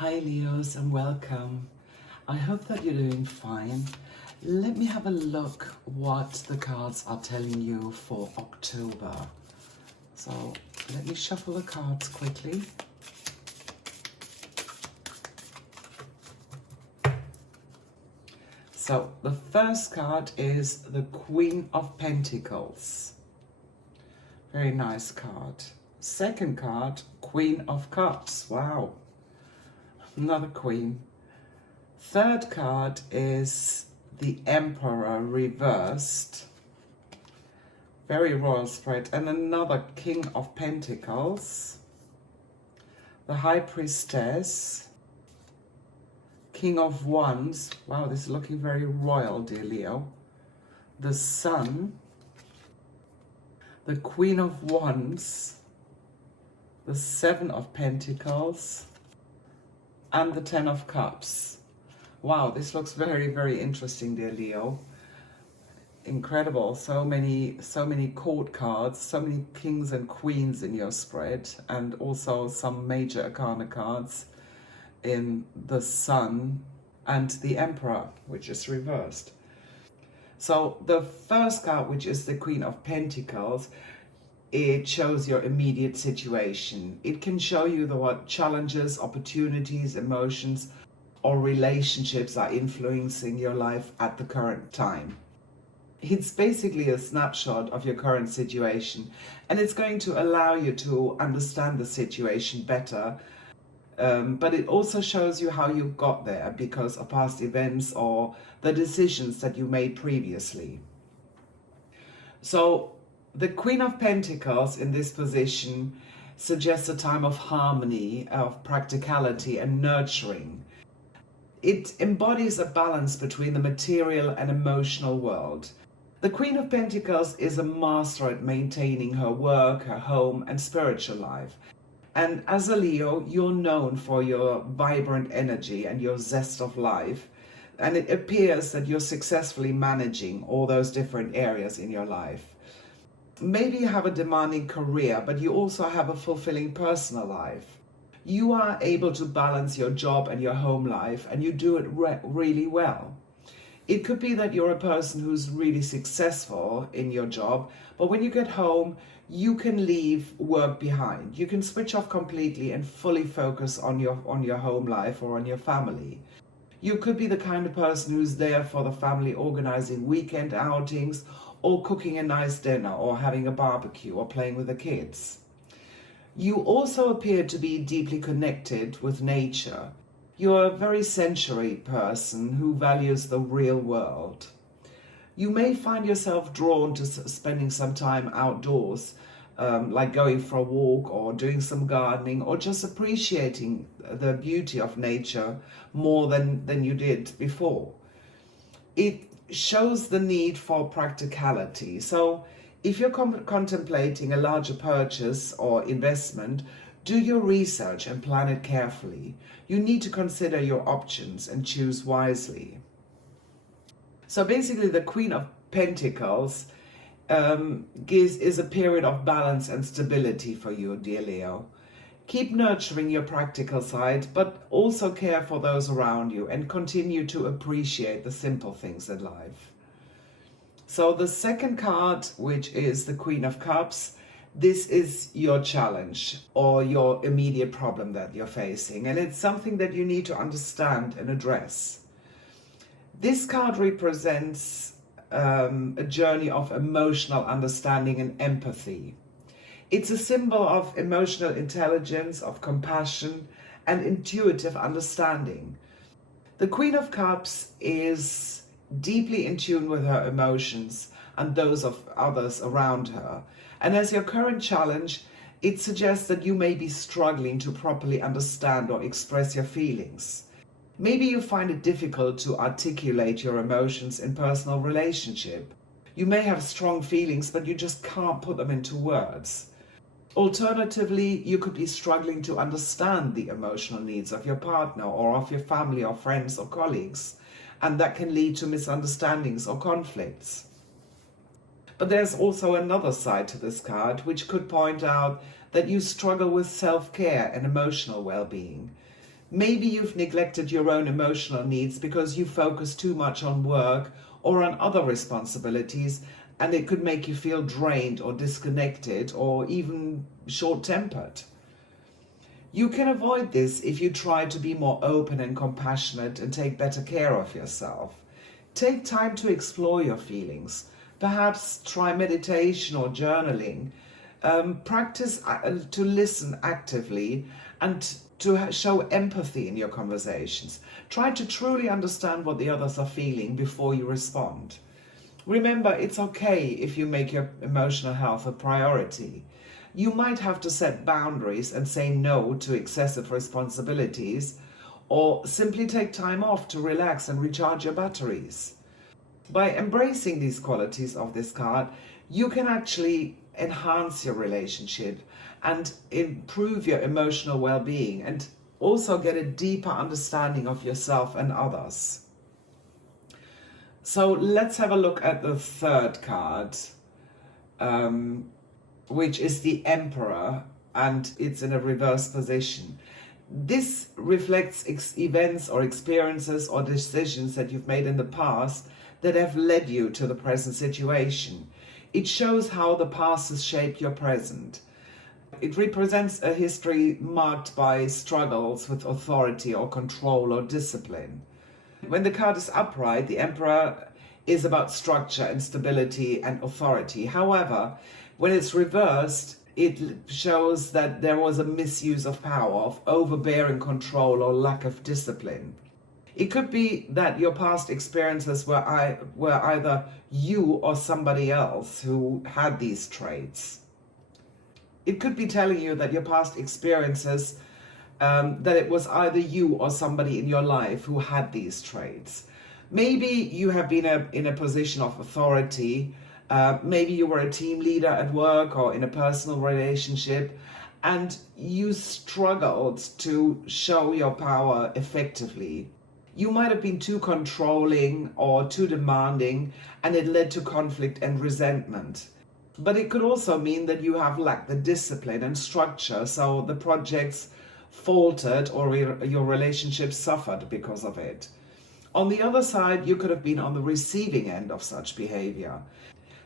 Hi Leos and welcome. I hope that you're doing fine. Let me have a look what the cards are telling you for October. So let me shuffle the cards quickly. So the first card is the Queen of Pentacles. Very nice card. Second card, Queen of Cups. Wow. Another queen. Third card is the Emperor reversed. Very royal spread. And another King of Pentacles. The High Priestess. King of Wands. Wow, this is looking very royal, dear Leo. The Sun. The Queen of Wands. The Seven of Pentacles. And the Ten of Cups. Wow, this looks very, very interesting, dear Leo. Incredible. So many court cards, so many kings and queens in your spread, and also some major arcana cards in the Sun and the Emperor, which is reversed. So the first card, which is the Queen of Pentacles, it shows your immediate situation. It can show you what challenges, opportunities, emotions, or relationships are influencing your life at the current time. It's basically a snapshot of your current situation, and it's going to allow you to understand the situation better. But it also shows you how you got there because of past events or the decisions that you made previously. So the Queen of Pentacles in this position suggests a time of harmony, of practicality and nurturing. It embodies a balance between the material and emotional world. The Queen of Pentacles is a master at maintaining her work, her home and spiritual life. And as a Leo, you're known for your vibrant energy and your zest of life. And it appears that you're successfully managing all those different areas in your life. Maybe you have a demanding career, but you also have a fulfilling personal life. You are able to balance your job and your home life, and you do it really well. It could be that you're a person who's really successful in your job, but when you get home, you can leave work behind. You can switch off completely and fully focus on your home life or on your family. You could be the kind of person who's there for the family, organizing weekend outings, or cooking a nice dinner, or having a barbecue, or playing with the kids. You also appear to be deeply connected with nature. You're a very sensory person who values the real world. You may find yourself drawn to spending some time outdoors, like going for a walk or doing some gardening or just appreciating the beauty of nature more than you did before. It shows the need for practicality. So if you're contemplating a larger purchase or investment, do your research and plan it carefully. You need to consider your options and choose wisely. So basically the Queen of Pentacles is a period of balance and stability for you, dear Leo. Keep nurturing your practical side, but also care for those around you and continue to appreciate the simple things in life. So the second card, which is the Queen of Cups, this is your challenge or your immediate problem that you're facing, and it's something that you need to understand and address. This card represents a journey of emotional understanding and empathy. It's a symbol of emotional intelligence, of compassion, and intuitive understanding. The Queen of Cups is deeply in tune with her emotions and those of others around her. And as your current challenge, it suggests that you may be struggling to properly understand or express your feelings. Maybe you find it difficult to articulate your emotions in personal relationship. You may have strong feelings, but you just can't put them into words. Alternatively, you could be struggling to understand the emotional needs of your partner or of your family or friends or colleagues, and that can lead to misunderstandings or conflicts. But there's also another side to this card, which could point out that you struggle with self-care and emotional well-being. Maybe you've neglected your own emotional needs because you focus too much on work or on other responsibilities, and it could make you feel drained or disconnected or even short-tempered. You can avoid this if you try to be more open and compassionate and take better care of yourself. Take time to explore your feelings. Perhaps try meditation or journaling. Practice to listen actively and to show empathy in your conversations. Try to truly understand what the others are feeling before you respond. Remember, it's okay if you make your emotional health a priority. You might have to set boundaries and say no to excessive responsibilities, or simply take time off to relax and recharge your batteries. By embracing these qualities of this card, you can actually enhance your relationship and improve your emotional well-being, and also get a deeper understanding of yourself and others. So let's have a look at the third card, which is the Emperor, and it's in a reverse position. This reflects events or experiences or decisions that you've made in the past that have led you to the present situation. It shows how the past has shaped your present. It represents a history marked by struggles with authority or control or discipline. When the card is upright, the Emperor is about structure and stability and authority. However, when it's reversed, it shows that there was a misuse of power, of overbearing control or lack of discipline. It could be that your past experiences were either you or somebody else who had these traits. It could be telling you that your past experiences, that it was either you or somebody in your life who had these traits. Maybe you have been in a position of authority. Maybe you were a team leader at work or in a personal relationship, and you struggled to show your power effectively. You might have been too controlling or too demanding, and it led to conflict and resentment. But it could also mean that you have lacked the discipline and structure, so the projects faltered or your relationship suffered because of it. On the other side, you could have been on the receiving end of such behavior.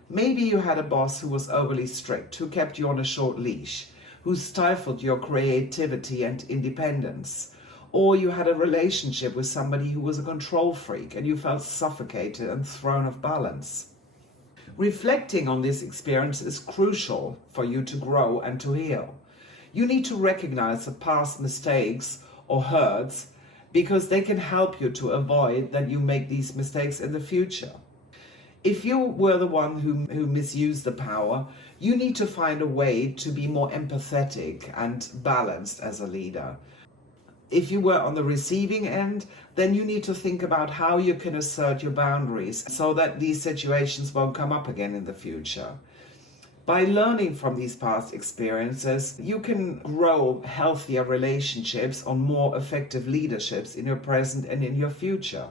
Maybe you had a boss who was overly strict, who kept you on a short leash, who stifled your creativity and independence. Or you had a relationship with somebody who was a control freak and you felt suffocated and thrown off balance. Reflecting on this experience is crucial for you to grow and to heal. You need to recognize the past mistakes or hurts, because they can help you to avoid that you make these mistakes in the future. If you were the one who misused the power, you need to find a way to be more empathetic and balanced as a leader. If you were on the receiving end, then you need to think about how you can assert your boundaries so that these situations won't come up again in the future. By learning from these past experiences, you can grow healthier relationships or more effective leaderships in your present and in your future.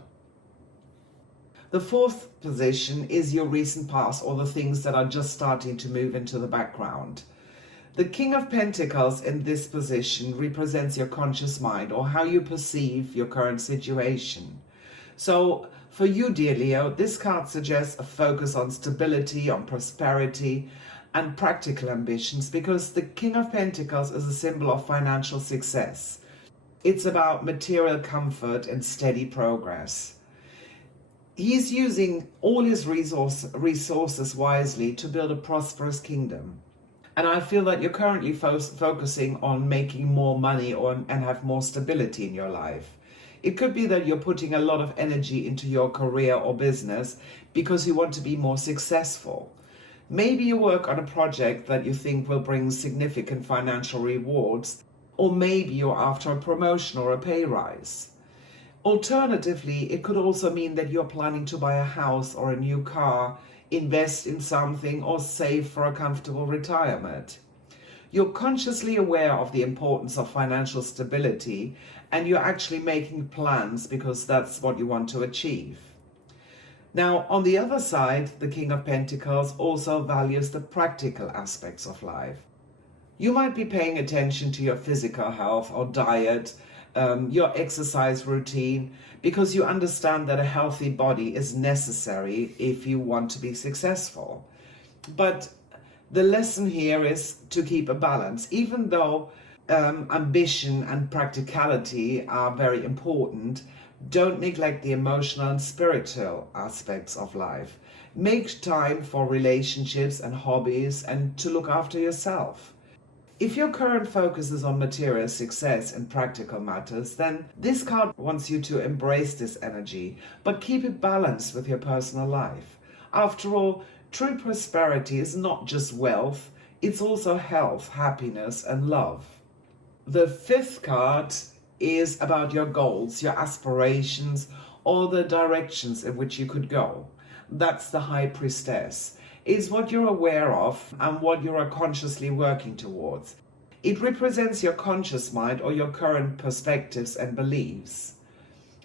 The fourth position is your recent past, or the things that are just starting to move into the background. The King of Pentacles in this position represents your conscious mind, or how you perceive your current situation. So for you, dear Leo, this card suggests a focus on stability, on prosperity, and practical ambitions, because the King of Pentacles is a symbol of financial success. It's about material comfort and steady progress. He's using all his resources wisely to build a prosperous kingdom. And I feel that you're currently focusing on making more money and have more stability in your life. It could be that you're putting a lot of energy into your career or business because you want to be more successful. Maybe you work on a project that you think will bring significant financial rewards, or maybe you're after a promotion or a pay rise. Alternatively, it could also mean that you're planning to buy a house or a new car, invest in something, or save for a comfortable retirement. You're consciously aware of the importance of financial stability, and you're actually making plans because that's what you want to achieve. Now, on the other side, the King of Pentacles also values the practical aspects of life. You might be paying attention to your physical health or diet, your exercise routine, because you understand that a healthy body is necessary if you want to be successful. But the lesson here is to keep a balance, even though ambition and practicality are very important. Don't neglect the emotional and spiritual aspects of life. Make time for relationships and hobbies and to look after yourself. If your current focus is on material success and practical matters, then this card wants you to embrace this energy, but keep it balanced with your personal life. After all, true prosperity is not just wealth, it's also health, happiness, and love. The fifth card is about your goals, your aspirations, or the directions in which you could go. That's the High Priestess. It's what you're aware of and what you are consciously working towards. It represents your conscious mind or your current perspectives and beliefs.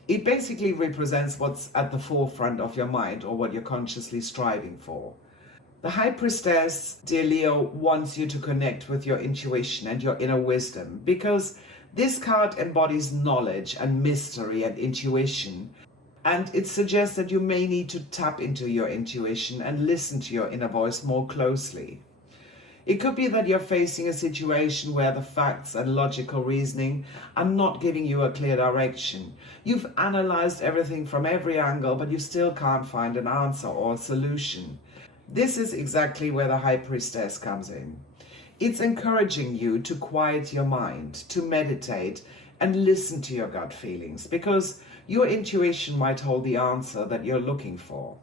It basically represents what's at the forefront of your mind or what you're consciously striving for. The High Priestess, dear Leo, wants you to connect with your intuition and your inner wisdom, because this card embodies knowledge and mystery and intuition, and it suggests that you may need to tap into your intuition and listen to your inner voice more closely. It could be that you're facing a situation where the facts and logical reasoning are not giving you a clear direction. You've analyzed everything from every angle, but you still can't find an answer or a solution. This is exactly where the High Priestess comes in. It's encouraging you to quiet your mind, to meditate, and listen to your gut feelings, because your intuition might hold the answer that you're looking for.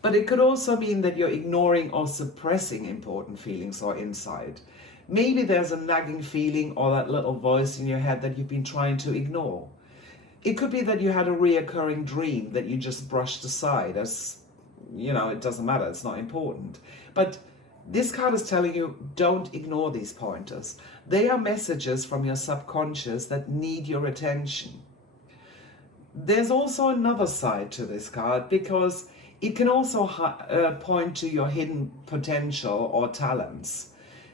But it could also mean that you're ignoring or suppressing important feelings or insight. Maybe there's a nagging feeling or that little voice in your head that you've been trying to ignore. It could be that you had a reoccurring dream that you just brushed aside as, it doesn't matter, it's not important. But this card is telling you, don't ignore these pointers. They are messages from your subconscious that need your attention. There's also another side to this card, because it can also point to your hidden potential or talents.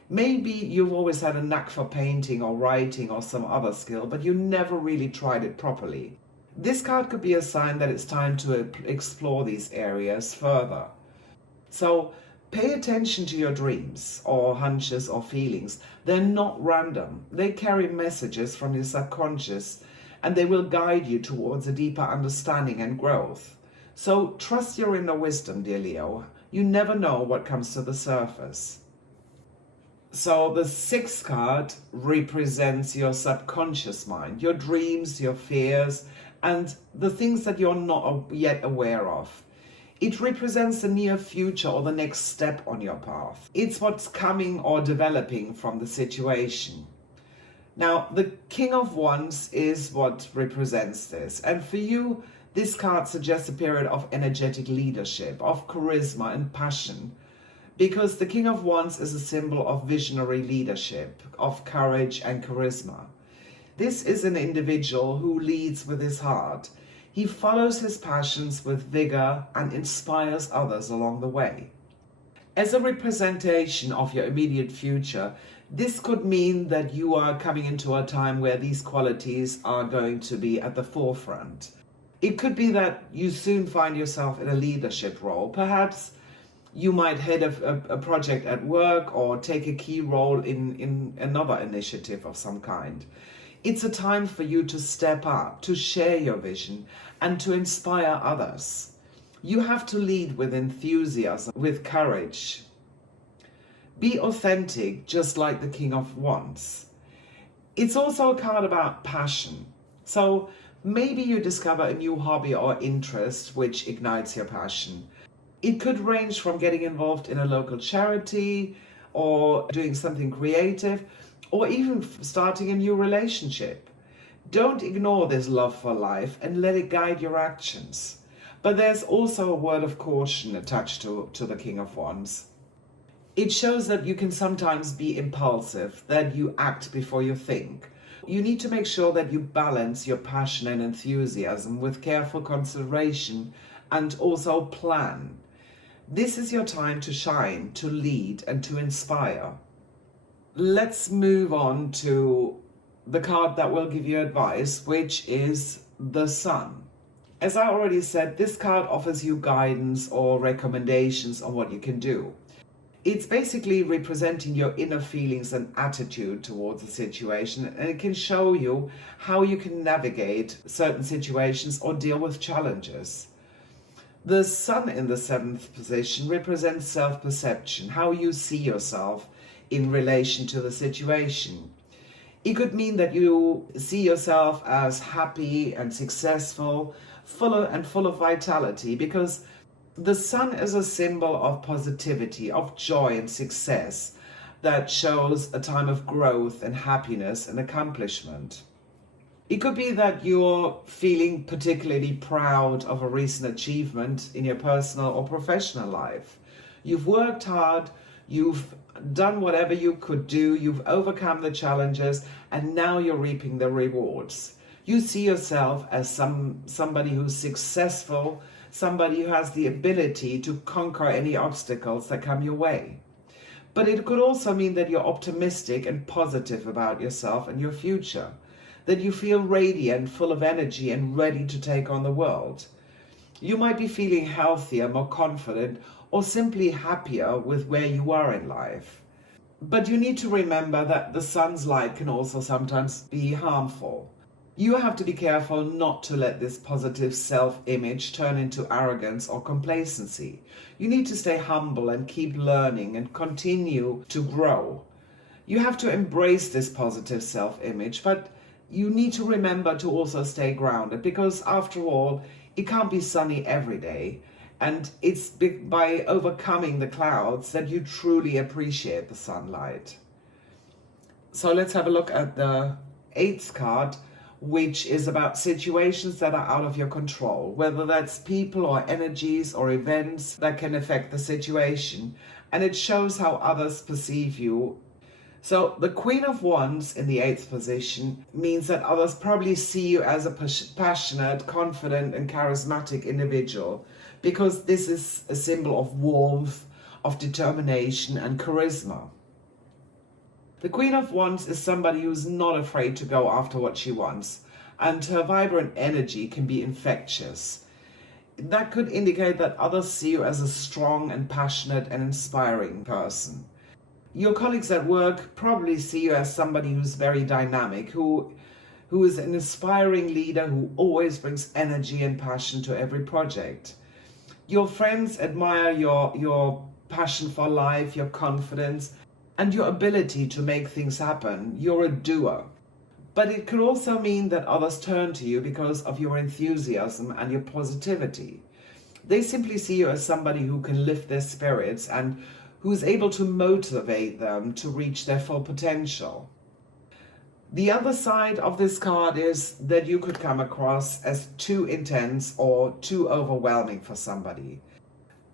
Maybe you've always had a knack for painting or writing or some other skill, but you never really tried it properly. This card could be a sign that it's time to explore these areas further. So pay attention to your dreams or hunches or feelings. They're not random. They carry messages from your subconscious, and they will guide you towards a deeper understanding and growth. So trust your inner wisdom, dear Leo. You never know what comes to the surface. So the sixth card represents your subconscious mind, your dreams, your fears, and the things that you're not yet aware of. It represents the near future or the next step on your path. It's what's coming or developing from the situation. Now, the King of Wands is what represents this. And for you, this card suggests a period of energetic leadership, of charisma and passion, because the King of Wands is a symbol of visionary leadership, of courage and charisma. This is an individual who leads with his heart. He follows his passions with vigor and inspires others along the way. As a representation of your immediate future, this could mean that you are coming into a time where these qualities are going to be at the forefront. It could be that you soon find yourself in a leadership role. Perhaps you might head a project at work or take a key role in another initiative of some kind. It's a time for you to step up, to share your vision, and to inspire others. You have to lead with enthusiasm, with courage. Be authentic, just like the King of Wands. It's also a card about passion. So maybe you discover a new hobby or interest which ignites your passion. It could range from getting involved in a local charity or doing something creative, or even starting a new relationship. Don't ignore this love for life and let it guide your actions. But there's also a word of caution attached to the King of Wands. It shows that you can sometimes be impulsive, that you act before you think. You need to make sure that you balance your passion and enthusiasm with careful consideration and also plan. This is your time to shine, to lead, and to inspire. Let's move on to the card that will give you advice, which is the Sun. As I already said, this card offers you guidance or recommendations on what you can do. It's basically representing your inner feelings and attitude towards a situation, and it can show you how you can navigate certain situations or deal with challenges. The Sun in the 7th position represents self-perception, how you see yourself in relation to the situation. It could mean that you see yourself as happy and successful, full of vitality, because the Sun is a symbol of positivity, of joy and success that shows a time of growth and happiness and accomplishment. It could be that you're feeling particularly proud of a recent achievement in your personal or professional life. You've worked hard, you've done whatever you could do, you've overcome the challenges, and now you're reaping the rewards. You see yourself as somebody who's successful, somebody who has the ability to conquer any obstacles that come your way. But it could also mean that you're optimistic and positive about yourself and your future, that you feel radiant, full of energy and ready to take on the world. You might be feeling healthier, more confident, or simply happier with where you are in life. But you need to remember that the Sun's light can also sometimes be harmful. You have to be careful not to let this positive self-image turn into arrogance or complacency. You need to stay humble and keep learning and continue to grow. You have to embrace this positive self-image, but you need to remember to also stay grounded, because after all, it can't be sunny every day. And it's by overcoming the clouds that you truly appreciate the sunlight. So let's have a look at the 8th card, which is about situations that are out of your control, whether that's people or energies or events that can affect the situation. And it shows how others perceive you. So the Queen of Wands in the 8th position means that others probably see you as a passionate, confident and charismatic individual, because this is a symbol of warmth, of determination and charisma. The Queen of Wands is somebody who's not afraid to go after what she wants, and her vibrant energy can be infectious. That could indicate that others see you as a strong and passionate and inspiring person. Your colleagues at work probably see you as somebody who's very dynamic, who is an inspiring leader who always brings energy and passion to every project. Your friends admire your passion for life, your confidence, and your ability to make things happen. You're a doer. But it could also mean that others turn to you because of your enthusiasm and your positivity. They simply see you as somebody who can lift their spirits and who's able to motivate them to reach their full potential. The other side of this card is that you could come across as too intense or too overwhelming for somebody.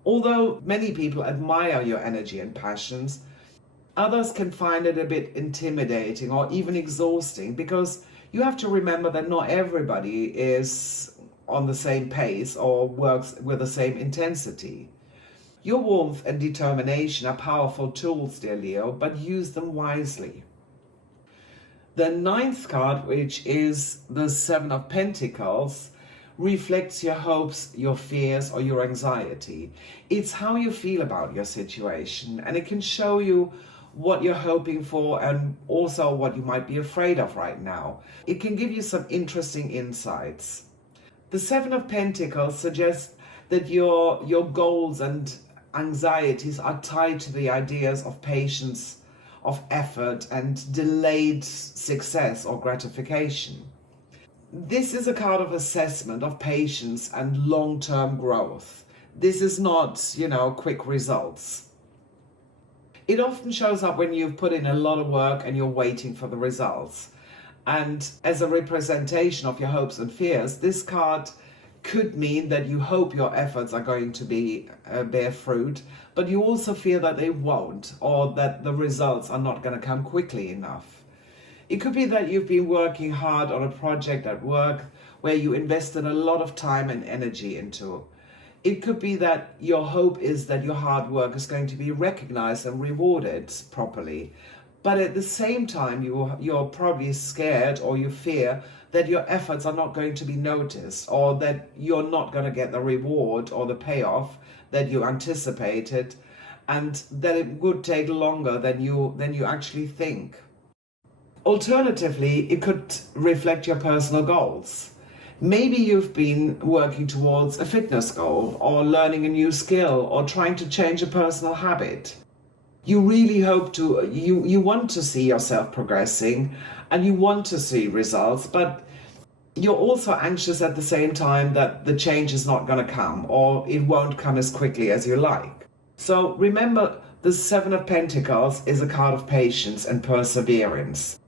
Although many people admire your energy and passions, others can find it a bit intimidating or even exhausting, because you have to remember that not everybody is on the same pace or works with the same intensity. Your warmth and determination are powerful tools, dear Leo, but use them wisely. The 9th card, which is the 7 of Pentacles, reflects your hopes, your fears, or your anxiety. It's how you feel about your situation, and it can show you what you're hoping for and also what you might be afraid of right now. It can give you some interesting insights. The 7 of Pentacles suggests that your goals and anxieties are tied to the ideas of patience, of effort, and delayed success or gratification. This is a card of assessment, of patience and long-term growth. This is not, quick results. It often shows up when you've put in a lot of work and you're waiting for the results. And as a representation of your hopes and fears, this card could mean that you hope your efforts are going to bear fruit, but you also fear that they won't, or that the results are not going to come quickly enough. It could be that you've been working hard on a project at work where you invested a lot of time and energy into. It could be that your hope is that your hard work is going to be recognized and rewarded properly, But at the same time, you're probably scared, or you fear that your efforts are not going to be noticed, or that you're not going to get the reward or the payoff that you anticipated, and that it would take longer than you actually think. Alternatively, it could reflect your personal goals. Maybe you've been working towards a fitness goal, or learning a new skill, or trying to change a personal habit. You really hope to, you want to see yourself progressing, and you want to see results, but you're also anxious at the same time that the change is not going to come, or it won't come as quickly as you like. So remember, the Seven of Pentacles is a card of patience and perseverance.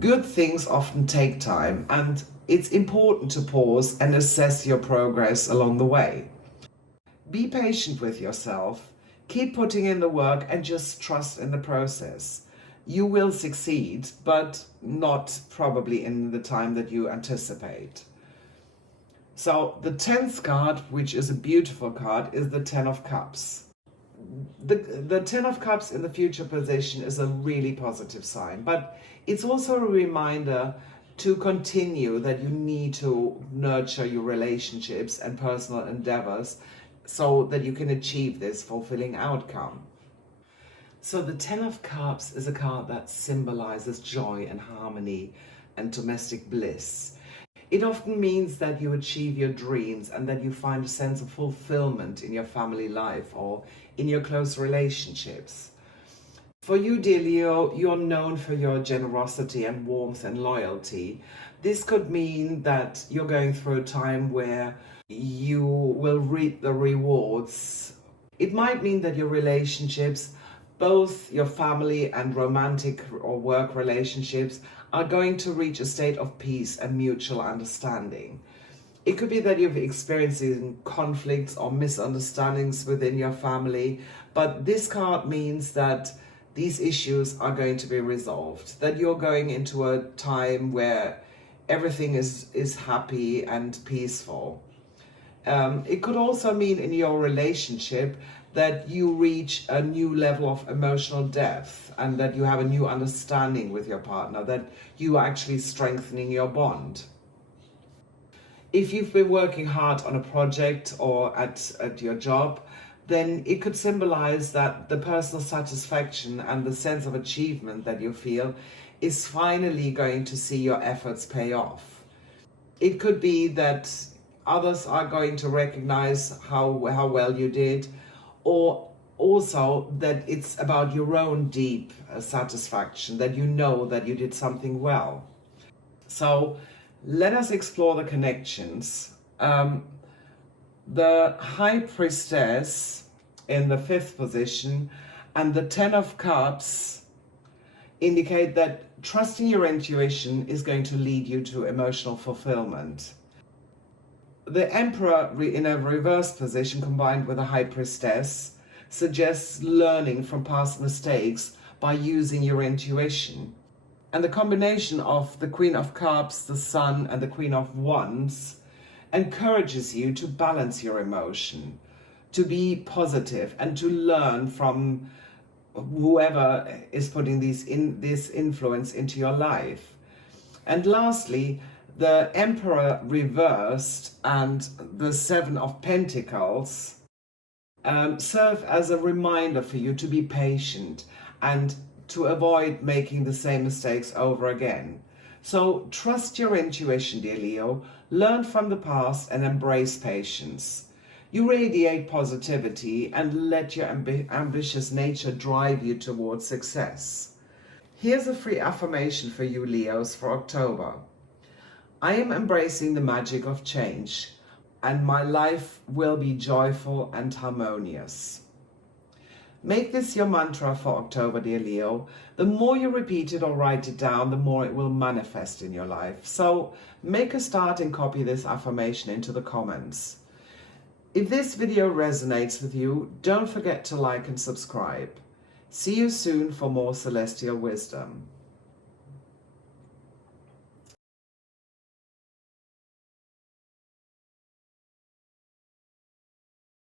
Good things often take time, and it's important to pause and assess your progress along the way. Be patient with yourself, keep putting in the work, and just trust in the process. You will succeed, but not probably in the time that you anticipate. So the 10th card, which is a beautiful card, is the 10 of Cups. The 10 of Cups in the future position is a really positive sign, but it's also a reminder to continue, that you need to nurture your relationships and personal endeavors so that you can achieve this fulfilling outcome. So the 10 of Cups is a card that symbolizes joy and harmony and domestic bliss. It often means that you achieve your dreams and that you find a sense of fulfillment in your family life or in your close relationships. For you, dear Leo, you're known for your generosity and warmth and loyalty. This could mean that you're going through a time where you will reap the rewards. It might mean that your relationships, both your family and romantic or work relationships, are going to reach a state of peace and mutual understanding. It could be that you've experienced conflicts or misunderstandings within your family, but this card means that these issues are going to be resolved, that you're going into a time where everything is happy and peaceful. It could also mean in your relationship that you reach a new level of emotional depth, and that you have a new understanding with your partner, that you are actually strengthening your bond. If you've been working hard on a project or at your job, then it could symbolize that the personal satisfaction and the sense of achievement that you feel is finally going to see your efforts pay off. It could be that others are going to recognize how well you did, or also that it's about your own deep satisfaction, that you know that you did something well. So let us explore the connections. The High Priestess in the 5th position and the 10 of Cups indicate that trusting your intuition is going to lead you to emotional fulfillment. The Emperor in a reverse position combined with a High Priestess suggests learning from past mistakes by using your intuition. And the combination of the Queen of Cups, the Sun, and the Queen of Wands encourages you to balance your emotion, to be positive, and to learn from whoever is putting this influence into your life. And lastly, the Emperor reversed and the 7 of Pentacles serve as a reminder for you to be patient and to avoid making the same mistakes over again. So trust your intuition, dear Leo, learn from the past and embrace patience. You radiate positivity and let your ambitious nature drive you towards success. Here's a free affirmation for you, Leos, for October. I am embracing the magic of change, and my life will be joyful and harmonious. Make this your mantra for October, dear Leo. The more you repeat it or write it down, the more it will manifest in your life. So make a start and copy this affirmation into the comments. If this video resonates with you, don't forget to like and subscribe. See you soon for more celestial wisdom.